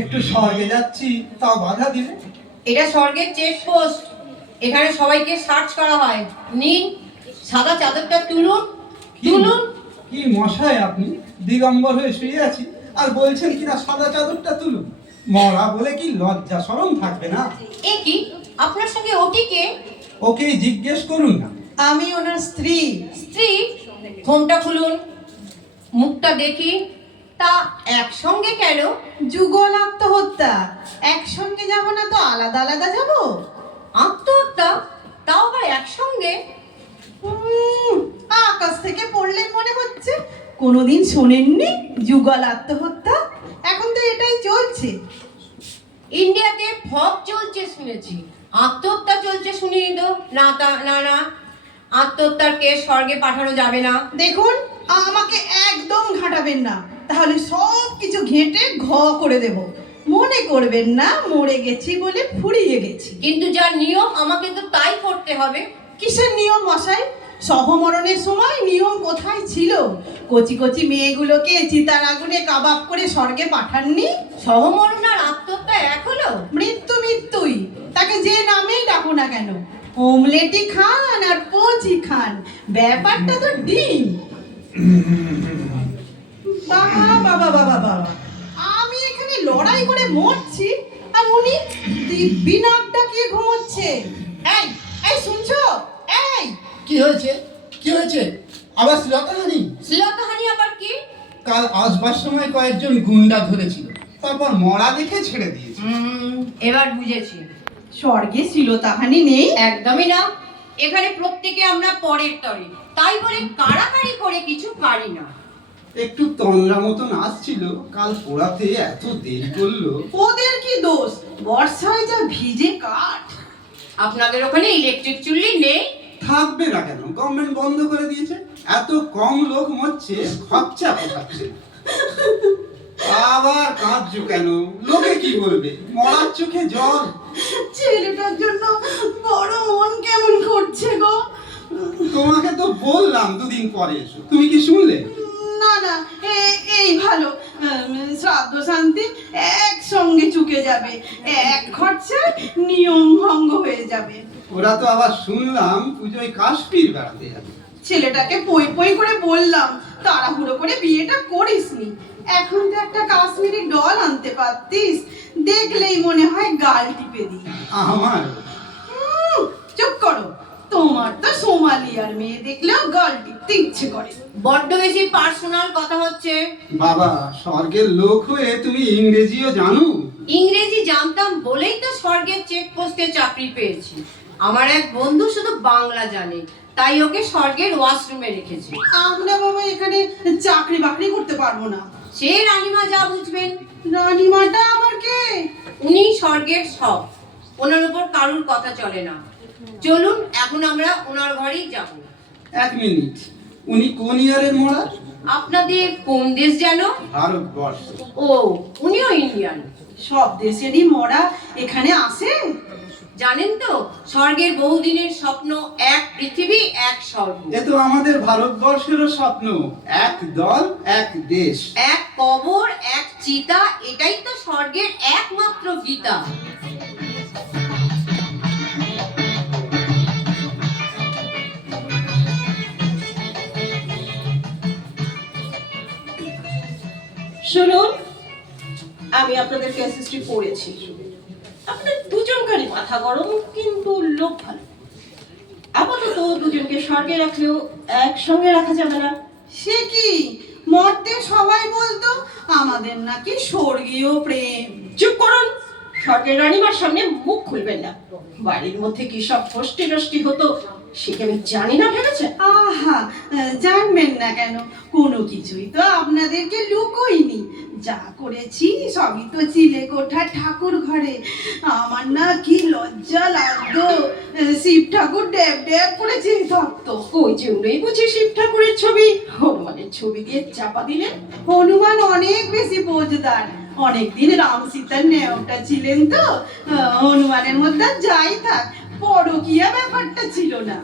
একটু স্বর্গে যাচ্ছি, তাও বাধা দিলে? এটা স্বর্গের চেকপোস্ট, এখানে সবাইকে সার্চ করা হয়। নিন, সাদা চাদরটা তুলুন। তুলুন। কি মশাই আপনি, দিগম্বর হয়ে শুয়ে আছি আর বলছেন কিনা সাদা চাদরটা তুলুন? মরা বলে কি লজ্জা শরম থাকবে না? এ কি, আপনার সঙ্গে ওটি কে? ওকেই জিজ্ঞেস করুন না। আমি ওনার স্ত্রী। স্ত্রী? ঘোমটা খুলুন, মুখটা দেখি। তা একসঙ্গে কেন? যুগল আত্মহত্যা, একসঙ্গে যাব না তো আলাদা আলাদা যাব? আত্মহত্যা? তাও আবার একসঙ্গে? আকাশ থেকে পড়লেন মনে হচ্ছে। কোনোদিন শোনেননি যুগল আত্মহত্যা? এখন তো এটাই চলছে। ইন্ডিয়াতে ফগ চলছে শুনেছি, আত্মহত্যা চলছে শুনিনি তো। না না না, আত্মহত্যার কেস স্বর্গে পাঠানো যাবে না। দেখুন, আমাকে একদম ঘাঁটাবেন না, তাহলে সব কিছু ঘেঁটে ঘ করে দেব। মনে করবেন না মরে গেছি বলে ফুরিয়ে গেছি। কিন্তু যা নিয়ম আমাকে তো তাই করতে হবে। কিসের নিয়ম মশাই? সহমরণের সময় নিয়ম কোথায় ছিল? কচি কচি মেয়েগুলোকে চিতার আগুনে কাবাব করে স্বর্গে পাঠাননি? সহমরণ আর আত্মহত্যা এক হলো? মৃত্যু মৃত্যুই, তাকে যে নামেই ডাকো না কেন। ওমলেটি খান আর কচি খান, ব্যাপারটা তো ডিম। বাবা বাবা বাবা বাবা, আমি এখানে লড়াই করে মরছি আর উনি দিব্যি নাক ডাকিয়ে ঘুমোচ্ছে। এই এই শুনছো? এই কি হয়েছে? কি হয়েছে? আবার শ্লীলতাহানি? শ্লীলতাহানি আবার কি? কাল আসবার সময় কয়েকজন গুন্ডা ধরেছিল, তারপর মরা দেখে ছেড়ে দিয়েছে। এবার বুঝেছি। স্বর্গে শ্লীলতাহানি নেই? একদমই না, এখানে প্রত্যেকে আমরা পরের তরে, তাই বলে কাড়াকাড়ি করে কিছু পারি না। একটু তন্দ্রা মতন আসছিল, কাল পোড়াতে এত দেরি করলো। ওদের কি দোষ? বর্ষায় যা ভিজে কাঠ। আপনাদের ওখানে ইলেকট্রিক চুল্লি নেই? থাকবে না কেন, গভর্নমেন্ট বন্ধ করে দিয়েছে। এত কম লোক মরছে, খরচা পোষাচ্ছে। আবার কাঁদছো কেন? লোকে কি বলবে? মরার চোখে জল। ছেলেটার জন্য বড় মন কেমন করছে গো। তোমাকে তো বললাম দুদিন পরে এসো, তুমি কি শুনলে? না না, এই ভালো। শ্রাদ্ধ শান্তি একসঙ্গে চুকে যাবে, এক খরচায় নিয়ম ভঙ্গ হয়ে যাবে। ওরা তো আবার শুনলাম পুজোয় কাশ্মীর বেড়াতে যাবে। ছেলেটাকে পই পই করে বললাম তাড়াহুড়ো করে বিয়েটা করিসনি, এখন তো একটা কাশ্মীরি ডল আনতে পারতিস, দেখলেই মনে হয় গাল টিপে দিই। আমার চুপ করো, তোমার তো সোমালিয়ার মেয়ে দেখলেও গাল টিপতে ইচ্ছে করে। বড্ড বেশি পার্সোনাল কথা হচ্ছে। বাবা, স্বর্গের লোক হয়ে তুমি ইংরেজিও জানো? ইংরেজি জানতাম বলেই তো স্বর্গের চেকপোস্টে চাকরি পেয়েছি। আমার এক বন্ধু শুধু বাংলা জানে, তাই ওকে স্বর্গের ওয়াশরুমে রেখেছি। আমরা বাবা এখানে চাকরি বাকরি করতে পারবো না। সে রানীমা যা বুঝবেন। রানীমাটা আবার কে? উনি স্বর্গের সব, ওনার উপর কারুর কথা চলে না। চলুন এখন আমরা ওনার ঘরেই যাব। এক মিনিট, উনি কোন ইয়ারের মরা? আপনাদের কোন দেশ যেন? ভারতবর্ষ। ও, উনিও ইন্ডিয়ান। সব দেশেরই মরা এখানে আসে। জানেন তো, স্বর্গের বহুদিনের স্বপ্ন এক পৃথিবী এক স্বর্গ। এ তো আমাদের ভারতবর্ষেরও স্বপ্ন, এক দল এক দেশ। এক কবর এক চিতা, এটাই তো স্বর্গের একমাত্র গীতা। শুনুন, আমি আপনাদের কেস হিস্ট্রি পড়েছি। আপনার দুজনকারই মাথা গরম, কিন্তু লোক ভালো। আপাতত দুজনকে স্বর্গে রাখলেও একসঙ্গে রাখা যাবে না। সে কি, মরতে সবাই বলতো আমাদের নাকি স্বর্গীয় প্রেম। চুপ করুন, স্বর্গের রানীমার সামনে মুখ খুলবেন না। বাড়ির মধ্যে কি সব ফষ্টি নষ্টি হতো সে কি আমি জানি না ভেবেছেন? আহা, জানবেন না কেন, কোনো কিছুই তো আপনাদেরকে লুকোইনি। যা করেছি সবই তো চিলে কোঠার ঠাকুর ঘরে। আমার না কি লজ্জা লাগতো, শিব ঠাকুর ড্যাব ড্যাব করে চেয়ে থাকতো। ওই জন্যই বুঝি শিব ঠাকুরের ছবি হনুমানের ছবি দিয়ে চাপা দিলেন। হনুমান অনেক বেশি বোঝদার, অনেকদিন রাম সীতার নেওটা ছিলেন তো। হনুমানের মধ্যে যাই থাক, পরকীয়া ব্যাপারটা ছিল না।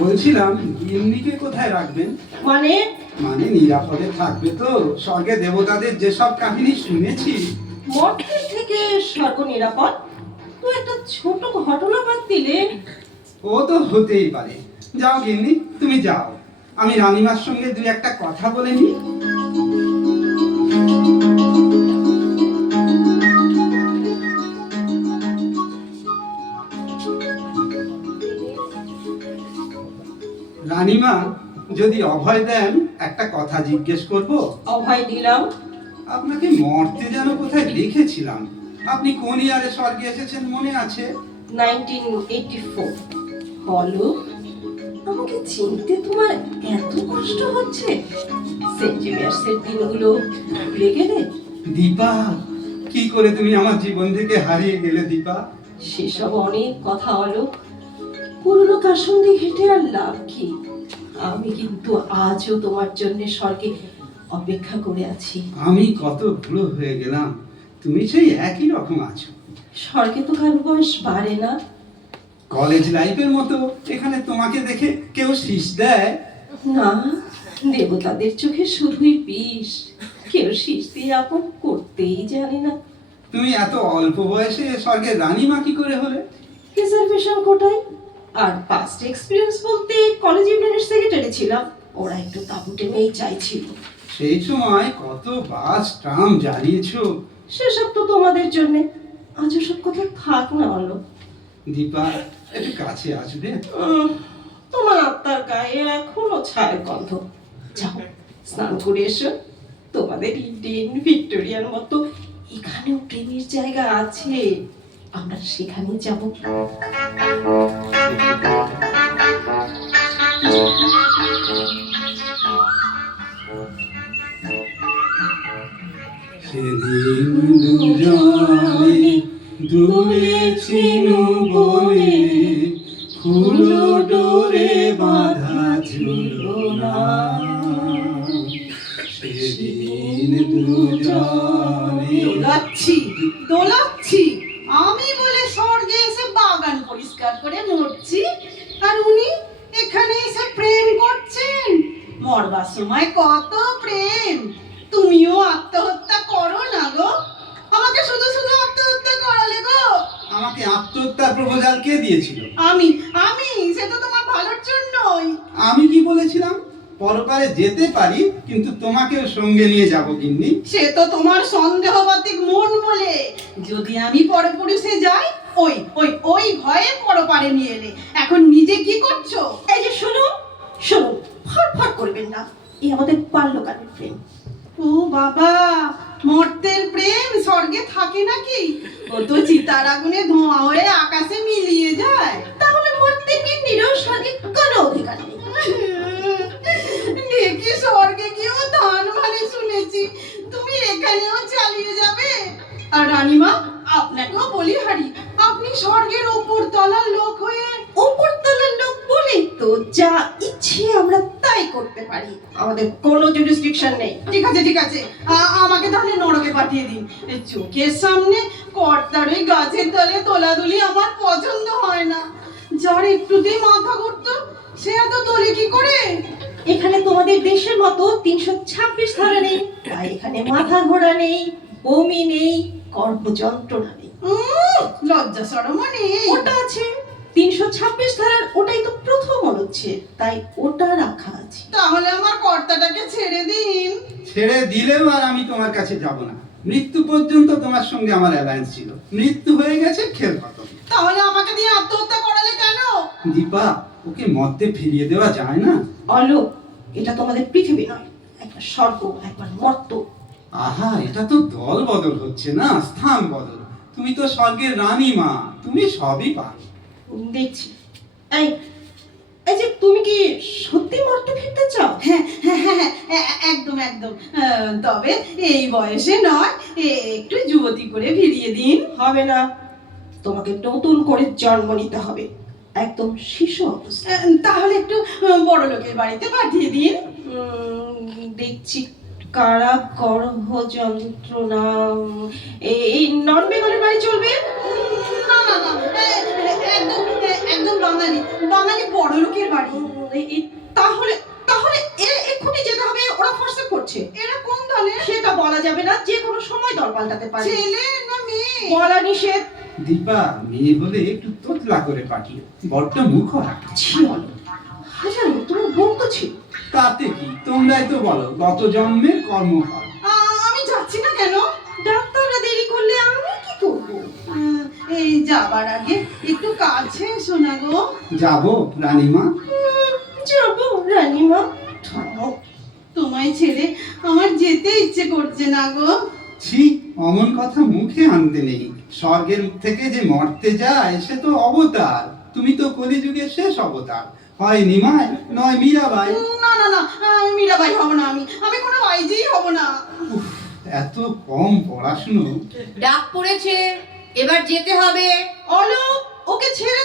বলছিলাম গিন্নিকে কোথায় রাখবেন? মানে মানে নিরাপদে থাকবে তো? স্বর্গে দেবতাদের যেসব কাহিনী শুনেছি। মঠের থেকে স্বর্গ নিরাপদ? তো একটা ছোট ঘটনা বাদ দিলে। ও তো হতেই পারে। যাও গিন্নি, তুমি যাও, আমি রানীমার সঙ্গে দুই একটা কথা বলে নিই। রানীমা যদি অভয় দেন একটা কথা জিজ্ঞেস করব। অভয় দিলাম। আপনাকে মর্তে যেন কোথায় দেখেছিলাম। আপনি কোন ইয়ারে স্বর্গে এসেছেন মনে আছে? 1984। বলো, আমাকে চিনতে তোমার এত কষ্ট হচ্ছে? সেন্ট জেভিয়ার্সের দিনগুলো ভুলে গেলে? দীপা, কি করে তুমি আমার জীবন থেকে হারিয়ে গেলে দীপা? সেসব অনেক কথা হলো, পুরনো কাসন্দি ঘেটে আর লাভ কি? আমি কিন্তু আজও তোমার জন্য স্বর্গে অপেক্ষা করে আছি। আমি কত বুড়ো হয়ে গেলাম, তুমি সেই একই রকম আছো। স্বর্গে তো কারো বয়স বাড়ে না। কলেজ লাইফের মতো এখানে তোমাকে দেখে কেউ শীষ দেয় না, দেবতাদের চোখে শুধুই বিষ, কেউ শীষ দিয়ে আপন করতেই জানে না। তুমি এত অল্প বয়সে স্বর্গের রানীমা কি করে হলে? রিজার্ভেশন কোটায়। আর পাস্ট এক্সপিরিয়েন্স বলতে কলেজ ইউনিয়নের সেক্রেটারি ছিলাম, ওরা একটু তাবু টেনেই চাইছিল। সেই সময় কত বাস ট্রাম জ্বালিয়েছো। সেসব তো তোমাদের জন্য। আজ সব কথা থাক না হলো। দীপা, একটু কাছে আসবে? তোমার আত্মার গায়ে এখনো ছায়ের গন্ধ। যাও স্নান করে এসো। তোমাদের ইডেন ভিক্টোরিয়ার মতো এখানেও প্রেমের জায়গা আছে, আমরা সেখানে যাব। সেদিন দুজনে দুলেছিল বলে ফুল ডোরে বাঁধা ঝুলনা। সেদিন দুজনে দোলাচ্ছি আমি বলে স্বর্গে এসে বাগান পরিষ্কার করে মরছি, আর উনি এখানে এসে প্রেম করছেন। মরবার সময় কত প্রেম। তুমিও আত্মহত্যা করো না গো, আমাকে শুধু শুধু আত্মহত্যা করালে গো। আমাকে আত্মহত্যার প্রপোজাল কে দিয়েছিল? আমি আমি সে তো তোমার ভালোর জন্যই। আমি কি বলেছিলাম? পরকালে যেতে পারি, কিন্তু তোমাকেও সঙ্গে নিয়ে যাব গিন্নি। সে তো তোমার সন্দেহবাতিক মন বলে। যদি আমি পরপুরুষে যাই, ওই ওই ওই ভয়ে পরপারে নিয়ে এলে। এখন নিজে কি করছো? এই যে শুনুন শুনুন, ফটফট করবেন না। এই আমাদের বাল্যকালের প্রেম। ও বাবা, মর্তের প্রেম স্বর্গে থাকে নাকি? ও তো চিতার আগুনে ধোঁয়া হয়ে আকাশে মিলিয়ে যায়। তাহলে মরতে গিন্নিরও স্বর্গে কোনো অধিকার নেই। দেখি স্বর্গে গিয়েও ধান মানে শুনেছি, তুমি এখানেও চালিয়ে যাবে? আর রানীমা, আপনাকেও বলি হারি, আপনি স্বর্গের ওপর তলার লোক হয়ে। উপরতলার লোক বলেই তো যা ইচ্ছে আমরা তাই করতে পারি, আমাদের কোনো জুরিসডিকশন নেই। ঠিক আছে ঠিক আছে, আমাকে তাহলে নরকে পাঠিয়ে দিন। এই চোখের সামনে কর্তার ওই গাছের তলে তোলাতুলি আমার পছন্দ হয় না। যার একটুতেই মাথা ঘুরতো সে এত তোলে কি করে? এখানে তোমাদের দেশের মতো 326 ধারা নেই, তাই এখানে মাথা ঘোরা নেই, বমি নেই, গর্ভযন্ত্রণা নেই। লজ্জা শরমও নেই? ওটা আছে 326 ধারার, ওটাই তো প্রথম অনুচ্ছেদ, তাই ওটা রাখা আছে। তাহলে আমার কর্তাটাকে ছেড়ে দিন। ছেড়ে দিলেও আর আমি তোমার কাছে যাব না। মৃত্যু পর্যন্ত তোমার সঙ্গে আমার অ্যালায়েন্স ছিল, মৃত্যু হয়ে গেছে, খেল খতম। তাহলে আমাকে দিয়ে আত্মহত্যা করালে কেন? দীপা, ওকে মর্তে ফিরিয়ে দেওয়া যায় না। অলোক, এটা তোমাদের পৃথিবী নয়, একবার স্বর্গ একবার মর্ত। আহা, এটা তো দল বদল হচ্ছে না, স্থান বদল। তুমি তো স্বর্গের রানী মা, তুমি সবই পারো। দেখছি। এই এই যে তুমি কি সত্যি মর্তে ফিরতে চাও? হ্যাঁ হ্যাঁ হ্যাঁ হ্যাঁ, একদম একদম। তবে এই বয়সে নয়, একটু যুবতী করে ফিরিয়ে দিন। হবে না, তোমাকে নতুন করে জন্ম নিতে হবে, একদম শিশু অবস্থা। তাহলে একটু বড় লোকের বাড়িতে পাঠিয়ে দিন। দেখছি কারা গর্ভ যন্ত্রণা, এই নন বেঙ্গলের বাড়ি চলবে? না না না, একদম একদম বাঙালি বাঙালি বড় লোকের বাড়ি। তাহলে তাহলে এক্ষুনি যেতে হবে, ওরা ফোর্সে করছে। এরা কোন দলে? সেটা বলা যাবে না, যে কোনো সময় দল পাল্টাতে পারে। ছেলে না মেয়ে? বলা নিষেধ। দীপা, মেয়ে হলে একটু তোতলা করে পাঠিও, বড্ড মুখ হাঁটা। ছি বলো, হাজার তোমার বোন তো ছিল। তাতে কি, তোমরাই তো বলো গত জন্মের কর্মফল। আমি যাচ্ছি না কেন? ডাক্তাররা দেরি করলে আমি কি করবো? এই যাবার আগে একটু কাছে এসো না গো। যাবো রানীমা। যাবো রানীমা। তোমায় ছেড়ে আমার যেতে ইচ্ছে করছে না গো। ছি, অমন কথা মুখে আনতে নেই। স্বর্গের থেকে যে মর্তে যায় সে তো অবতার, তুমি তো কলিযুগের শেষ অবতার, হয় নিমাই নয় মীরাবাই। না না না, আমি মীরাবাই হব না। আমি কোনো বাইজেই হব না। উফ, এত কম পড়াশুনো। ডাক পড়েছে, এবার যেতে হবে। অলোক, ওকে ছেড়ে